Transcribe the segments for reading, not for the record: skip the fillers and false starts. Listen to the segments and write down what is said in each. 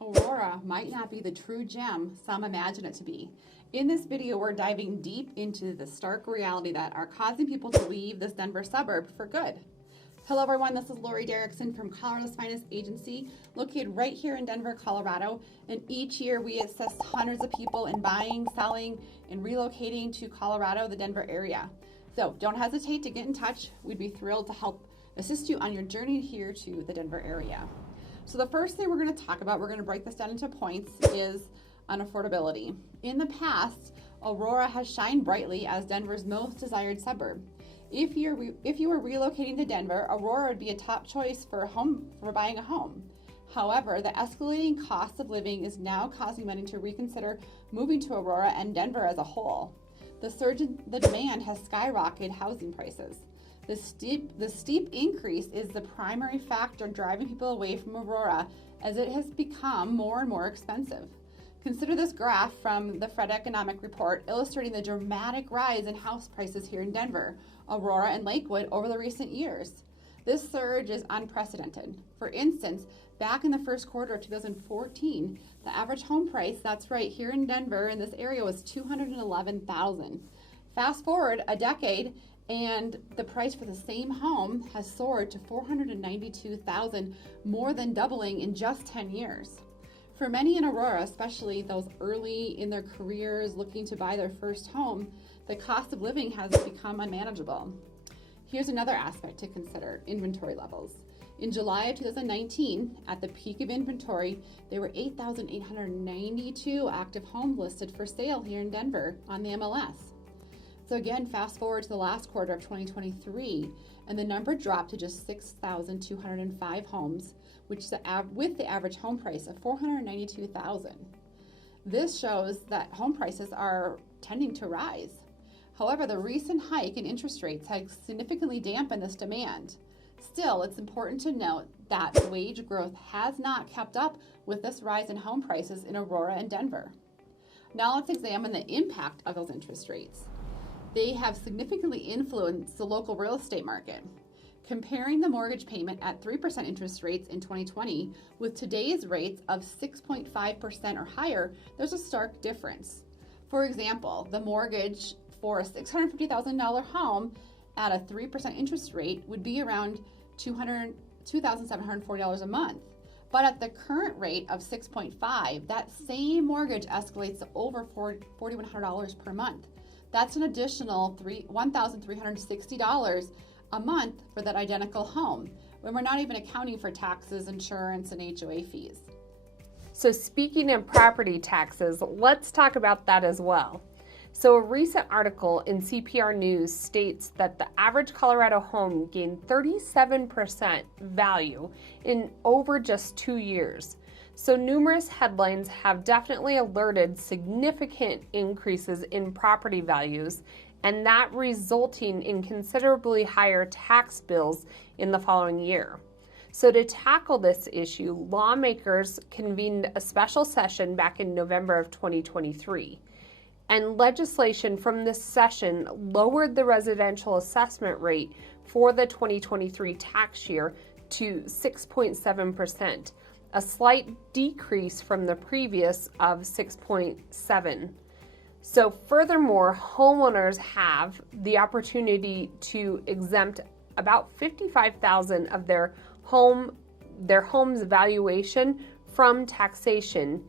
Aurora might not be the true gem some imagine it to be. In this video, we're diving deep into the stark reality that are causing people to leave this Denver suburb for good. Hello everyone, this is Lori Derrickson from Colorado's Finest Agency, located right here in Denver, Colorado. And each year we assist hundreds of people in buying, selling, and relocating to Colorado, the Denver area. So don't hesitate to get in touch. We'd be thrilled to help assist you on your journey here to the Denver area. So the first thing we're going to talk about, we're going to break this down into points, is unaffordability. In the past, Aurora has shined brightly as Denver's most desired suburb. If you were relocating to Denver, Aurora would be a top choice for buying a home. However, the escalating cost of living is now causing many to reconsider moving to Aurora and Denver as a whole. The surge in the demand has skyrocketed housing prices. The steep increase is the primary factor driving people away from Aurora as it has become more and more expensive. Consider this graph from the Fred Economic Report illustrating the dramatic rise in house prices here in Denver, Aurora, and Lakewood over the recent years. This surge is unprecedented. For instance, back in the first quarter of 2014, the average home price, that's right, here in Denver in this area was $211,000. Fast forward a decade, and the price for the same home has soared to $492,000, more than doubling in just 10 years. For many in Aurora, especially those early in their careers looking to buy their first home, the cost of living has become unmanageable. Here's another aspect to consider: inventory levels. In July of 2019, at the peak of inventory, there were 8,892 active homes listed for sale here in Denver on the MLS. So again, fast forward to the last quarter of 2023, and the number dropped to just 6,205 homes, which is with the average home price of $492,000. This shows that home prices are tending to rise. However, the recent hike in interest rates has significantly dampened this demand. Still, it's important to note that wage growth has not kept up with this rise in home prices in Aurora and Denver. Now let's examine the impact of those interest rates. They have significantly influenced the local real estate market. Comparing the mortgage payment at 3% interest rates in 2020 with today's rates of 6.5% or higher, there's a stark difference. For example, the mortgage for a $650,000 home at a 3% interest rate would be around $2,740 a month. But at the current rate of 6.5, that same mortgage escalates to over $4,100 per month. That's an additional $1,360 a month for that identical home, when we're not even accounting for taxes, insurance, and HOA fees. So speaking of property taxes, let's talk about that as well. So a recent article in CPR News states that the average Colorado home gained 37% value in over just 2 years. So numerous headlines have definitely alerted significant increases in property values, and that resulting in considerably higher tax bills in the following year. So to tackle this issue, lawmakers convened a special session back in November of 2023. And legislation from this session lowered the residential assessment rate for the 2023 tax year to 6.7%, a slight decrease from the previous of 6.7%. So furthermore, homeowners have the opportunity to exempt about $55,000 of their home's valuation from taxation.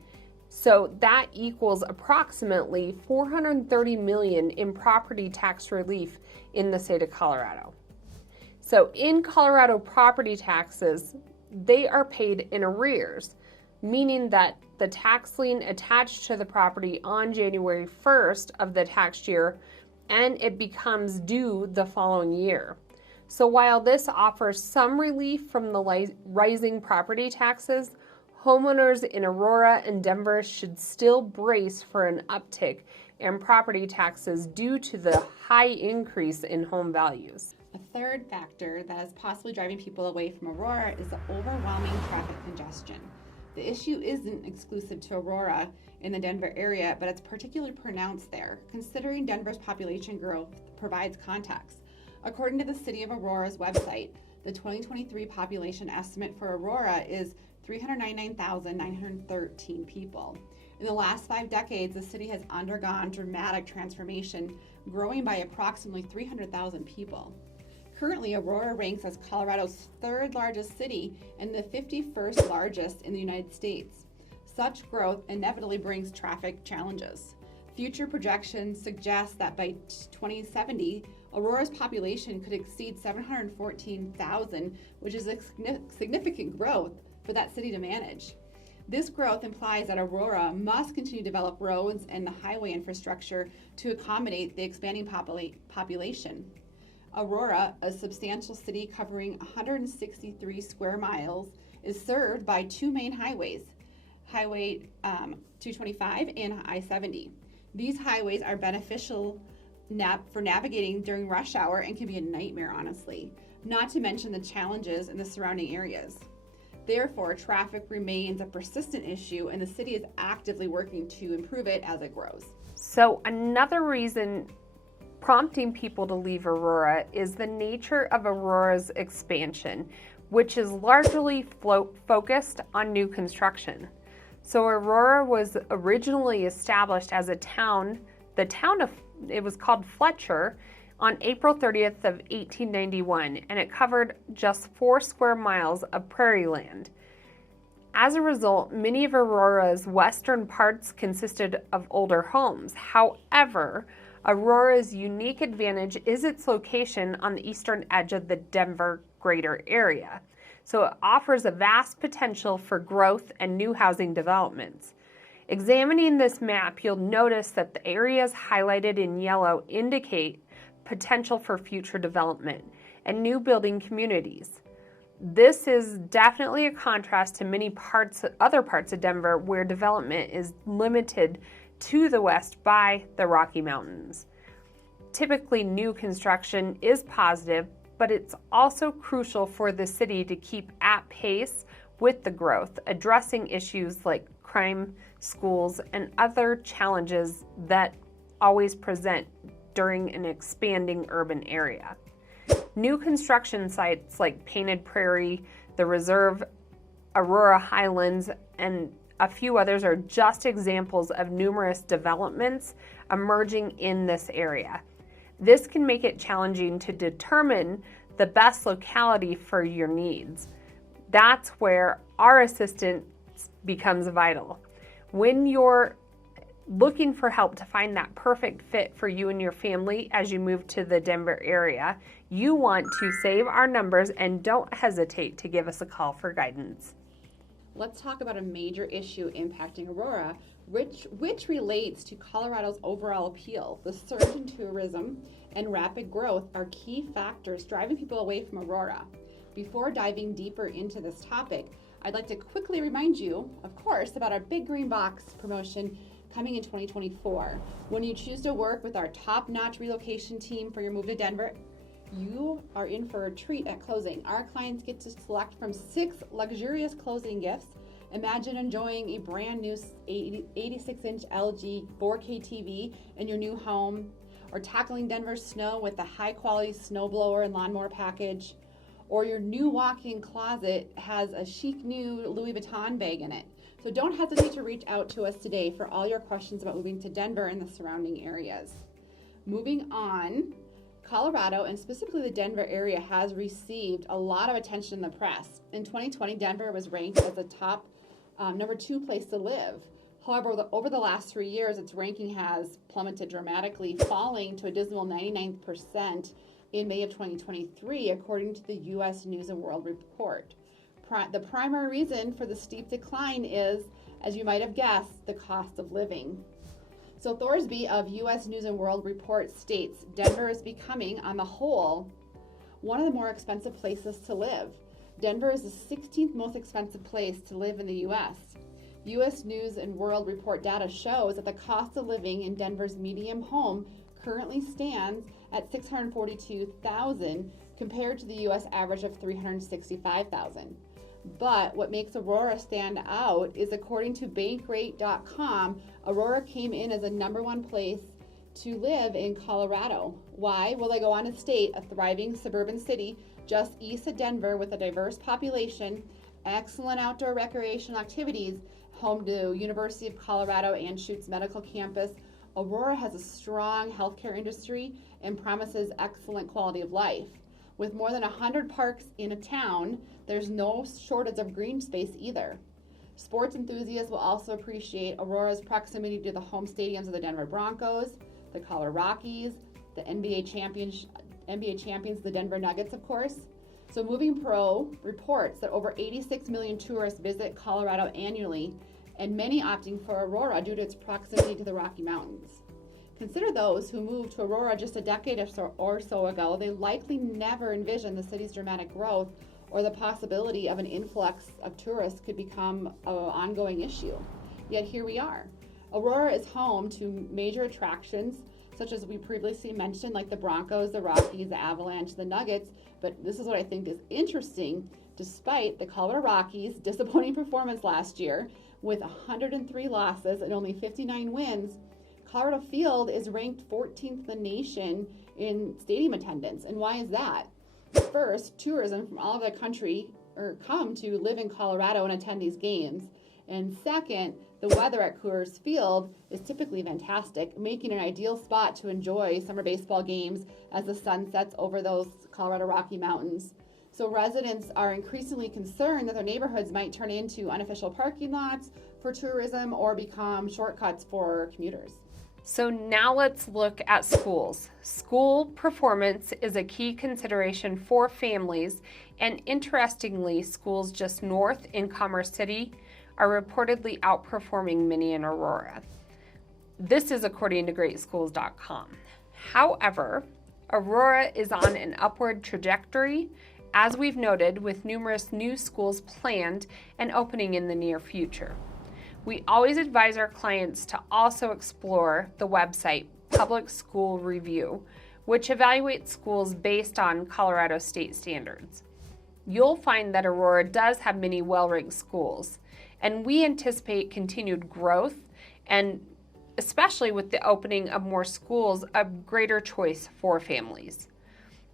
So that equals approximately $430 million in property tax relief in the state of Colorado. So in Colorado, property taxes, they are paid in arrears, meaning that the tax lien attached to the property on January 1st of the tax year, and it becomes due the following year. So while this offers some relief from the rising property taxes, homeowners in Aurora and Denver should still brace for an uptick in property taxes due to the high increase in home values. A third factor that is possibly driving people away from Aurora is the overwhelming traffic congestion. The issue isn't exclusive to Aurora in the Denver area, but it's particularly pronounced there, considering Denver's population growth provides context. According to the City of Aurora's website, the 2023 population estimate for Aurora is 399,913 people. In the last 5 decades, the city has undergone dramatic transformation, growing by approximately 300,000 people. Currently, Aurora ranks as Colorado's 3rd largest city and the 51st largest in the United States. Such growth inevitably brings traffic challenges. Future projections suggest that by 2070, Aurora's population could exceed 714,000, which is a significant growth for that city to manage. This growth implies that Aurora must continue to develop roads and the highway infrastructure to accommodate the expanding population. Aurora, a substantial city covering 163 square miles, is served by 2 main highways, Highway 225 and I-70. These highways are beneficial for navigating during rush hour and can be a nightmare, honestly, not to mention the challenges in the surrounding areas. Therefore, traffic remains a persistent issue, and the city is actively working to improve it as it grows. So another reason prompting people to leave Aurora is the nature of Aurora's expansion, which is largely focused on new construction. So Aurora was originally established as a town, it was called Fletcher, on April 30th of 1891, and it covered just 4 square miles of prairie land. As a result, many of Aurora's western parts consisted of older homes. However, Aurora's unique advantage is its location on the eastern edge of the Denver greater area. So it offers a vast potential for growth and new housing developments. Examining this map, you'll notice that the areas highlighted in yellow indicate potential for future development and new building communities. This is definitely a contrast to many other parts of Denver where development is limited to the west by the Rocky Mountains. Typically, new construction is positive, but it's also crucial for the city to keep at pace with the growth, addressing issues like crime, schools, and other challenges that always present during an expanding urban area. New construction sites like Painted Prairie, the Reserve, Aurora Highlands, and a few others are just examples of numerous developments emerging in this area. This can make it challenging to determine the best locality for your needs. That's where our assistance becomes vital. When you're looking for help to find that perfect fit for you and your family as you move to the Denver area, you want to save our numbers and don't hesitate to give us a call for guidance. Let's talk about a major issue impacting Aurora, which relates to Colorado's overall appeal. The surge in tourism and rapid growth are key factors driving people away from Aurora. Before diving deeper into this topic, I'd like to quickly remind you, of course, about our Big Green Box promotion coming in 2024. When you choose to work with our top-notch relocation team for your move to Denver, you are in for a treat at closing. Our clients get to select from 6 luxurious closing gifts. Imagine enjoying a brand new 86-inch LG 4K TV in your new home, or tackling Denver's snow with a high-quality snowblower and lawnmower package, or your new walk-in closet has a chic new Louis Vuitton bag in it. So don't hesitate to reach out to us today for all your questions about moving to Denver and the surrounding areas. Moving on, Colorado, and specifically the Denver area, has received a lot of attention in the press. In 2020, Denver was ranked as the top number 2 place to live. However, over the last 3 years, its ranking has plummeted dramatically, falling to a dismal 99% in May of 2023, according to the U.S. News & World Report. The primary reason for the steep decline is, as you might have guessed, the cost of living. So Thorsby of U.S. News & World Report states, Denver is becoming, on the whole, one of the more expensive places to live. Denver is the 16th most expensive place to live in the U.S. U.S. News & World Report data shows that the cost of living in Denver's median home currently stands at $642,000 compared to the U.S. average of $365,000. But what makes Aurora stand out is, according to Bankrate.com, Aurora came in as the number 1 place to live in Colorado. Why? Well, they go on to state, a thriving suburban city just east of Denver with a diverse population, excellent outdoor recreational activities, home to University of Colorado Anschutz Medical Campus, Aurora has a strong healthcare industry and promises excellent quality of life. With more than 100 parks in a town, there's no shortage of green space either. Sports enthusiasts will also appreciate Aurora's proximity to the home stadiums of the Denver Broncos, the Colorado Rockies, the NBA champions, the Denver Nuggets, of course. So Moving Pro reports that over 86 million tourists visit Colorado annually, and many opting for Aurora due to its proximity to the Rocky Mountains. Consider those who moved to Aurora just a decade or so ago. They likely never envisioned the city's dramatic growth or the possibility of an influx of tourists could become an ongoing issue. Yet here we are. Aurora is home to major attractions, such as we previously mentioned, like the Broncos, the Rockies, the Avalanche, the Nuggets. But this is what I think is interesting. Despite the Colorado Rockies' disappointing performance last year, with 103 losses and only 59 wins, Colorado Field is ranked 14th in the nation in stadium attendance. And why is that? First, tourism from all over the country come to live in Colorado and attend these games. And second, the weather at Coors Field is typically fantastic, making an ideal spot to enjoy summer baseball games as the sun sets over those Colorado Rocky Mountains. So residents are increasingly concerned that their neighborhoods might turn into unofficial parking lots for tourism or become shortcuts for commuters. So now let's look at schools. School performance is a key consideration for families, and interestingly, schools just north in Commerce City are reportedly outperforming many in Aurora. This is according to greatschools.com. However, Aurora is on an upward trajectory, as we've noted, with numerous new schools planned and opening in the near future. We always advise our clients to also explore the website Public School Review, which evaluates schools based on Colorado state standards. You'll find that Aurora does have many well-ranked schools, and we anticipate continued growth, and especially with the opening of more schools, a greater choice for families.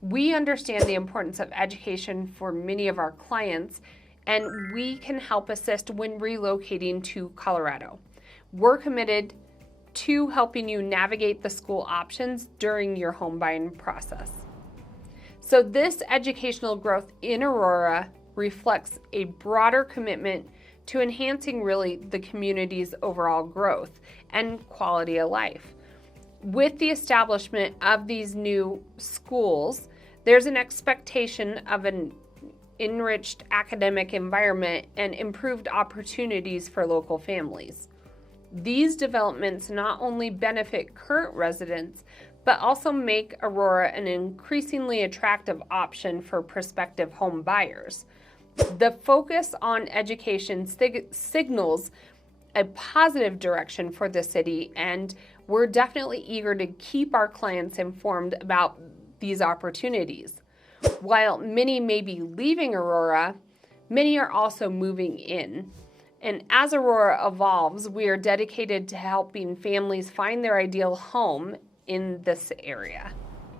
We understand the importance of education for many of our clients, and we can help assist when relocating to Colorado. We're committed to helping you navigate the school options during your home buying process. So this educational growth in Aurora reflects a broader commitment to enhancing really the community's overall growth and quality of life. With the establishment of these new schools, there's an expectation of an enriched academic environment and improved opportunities for local families. These developments not only benefit current residents, but also make Aurora an increasingly attractive option for prospective home buyers. The focus on education signals a positive direction for the city, and we're definitely eager to keep our clients informed about these opportunities. While many may be leaving Aurora, many are also moving in. And as Aurora evolves, we are dedicated to helping families find their ideal home in this area.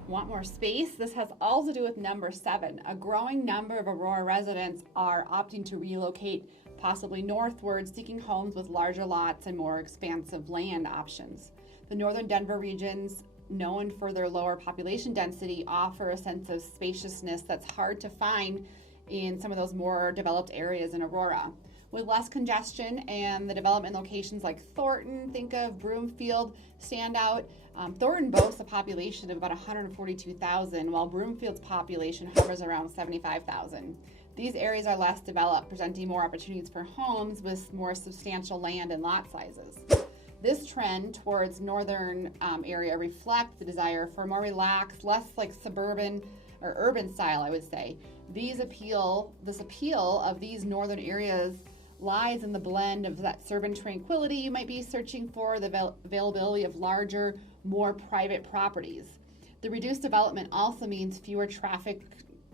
Want more space? This has all to do with number 7. A growing number of Aurora residents are opting to relocate, possibly northward, seeking homes with larger lots and more expansive land options. The northern Denver regions, known for their lower population density, offer a sense of spaciousness that's hard to find in some of those more developed areas in Aurora. With less congestion and the development locations like Thornton, think of Broomfield, stand out. Thornton boasts a population of about 142,000, while Broomfield's population hovers around 75,000. These areas are less developed, presenting more opportunities for homes with more substantial land and lot sizes. This trend towards northern area reflects the desire for more relaxed, less like suburban or urban style, I would say. This appeal of these northern areas lies in the blend of that suburban tranquility you might be searching for, the availability of larger, more private properties. The reduced development also means fewer traffic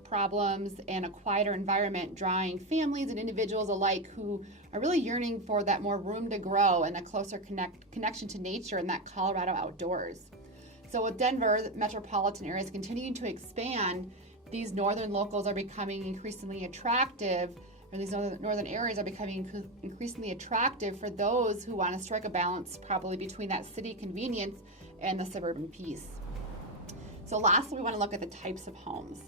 problems and a quieter environment, drawing families and individuals alike who are really yearning for that more room to grow and a closer connection to nature and that Colorado outdoors. So with Denver, the metropolitan areas continuing to expand, these northern locals are becoming increasingly attractive or these northern areas are becoming increasingly attractive for those who want to strike a balance probably between that city convenience and the suburban peace. So lastly, we want to look at the types of homes.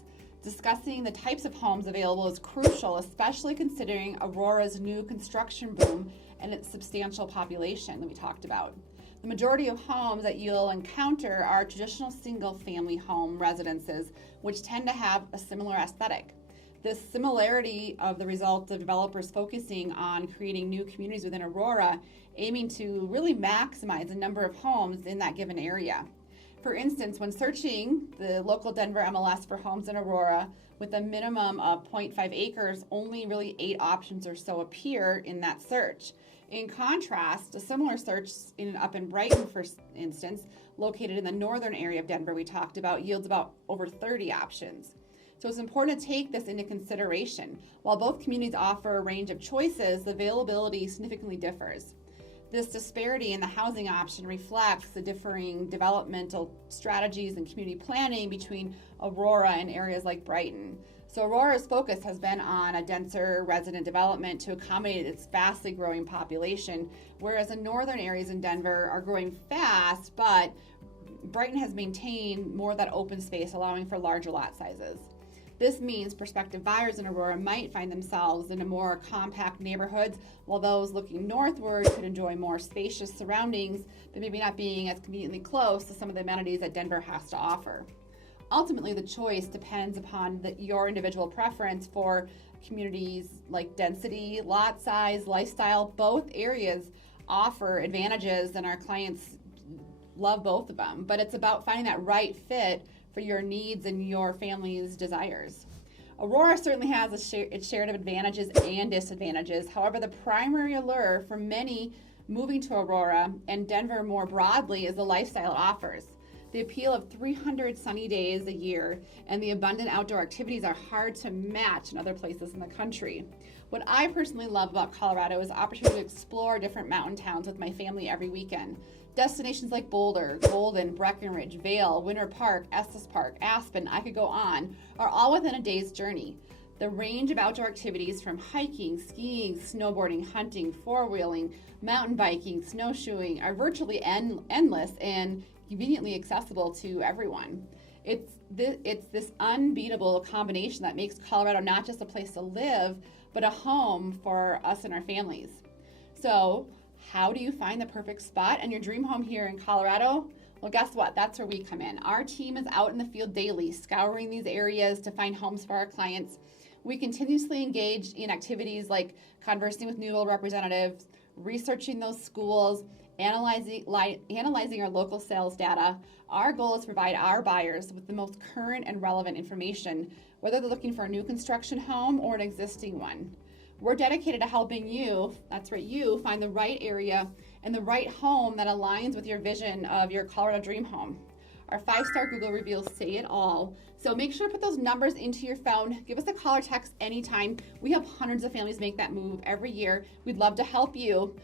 Discussing the types of homes available is crucial, especially considering Aurora's new construction boom and its substantial population that we talked about. The majority of homes that you'll encounter are traditional single-family home residences, which tend to have a similar aesthetic. This similarity of the result of developers focusing on creating new communities within Aurora, aiming to really maximize the number of homes in that given area. For instance, when searching the local Denver MLS for homes in Aurora with a minimum of 0.5 acres, only really 8 options or so appear in that search. In contrast, a similar search up in Brighton, for instance, located in the northern area of Denver we talked about, yields about over 30 options. So it's important to take this into consideration. While both communities offer a range of choices, the availability significantly differs. This disparity in the housing option reflects the differing developmental strategies and community planning between Aurora and areas like Brighton. So Aurora's focus has been on a denser resident development to accommodate its vastly growing population, whereas the northern areas in Denver are growing fast, but Brighton has maintained more of that open space, allowing for larger lot sizes. This means prospective buyers in Aurora might find themselves in a more compact neighborhoods, while those looking northward could enjoy more spacious surroundings, but maybe not being as conveniently close to some of the amenities that Denver has to offer. Ultimately, the choice depends upon your individual preference for communities like density, lot size, lifestyle. Both areas offer advantages, and our clients love both of them, but it's about finding that right fit for your needs and your family's desires. Aurora certainly has its share of advantages and disadvantages. However, the primary allure for many moving to Aurora and Denver more broadly is the lifestyle it offers. The appeal of 300 sunny days a year and the abundant outdoor activities are hard to match in other places in the country. What I personally love about Colorado is the opportunity to explore different mountain towns with my family every weekend. Destinations like Boulder, Golden, Breckenridge, Vail, Winter Park, Estes Park, Aspen, I could go on, are all within a day's journey. The range of outdoor activities from hiking, skiing, snowboarding, hunting, four-wheeling, mountain biking, snowshoeing are virtually endless and conveniently accessible to everyone. It's this unbeatable combination that makes Colorado not just a place to live, but a home for us and our families. So, how do you find the perfect spot and your dream home here in Colorado? Well, guess what? That's where we come in. Our team is out in the field daily, scouring these areas to find homes for our clients. We continuously engage in activities like conversing with new representatives, researching those schools, analyzing our local sales data. Our goal is to provide our buyers with the most current and relevant information, whether they're looking for a new construction home or an existing one. We're dedicated to helping you, that's right, you find the right area and the right home that aligns with your vision of your Colorado dream home. Our 5-star Google reviews say it all. So make sure to put those numbers into your phone. Give us a call or text anytime. We help hundreds of families make that move every year. We'd love to help you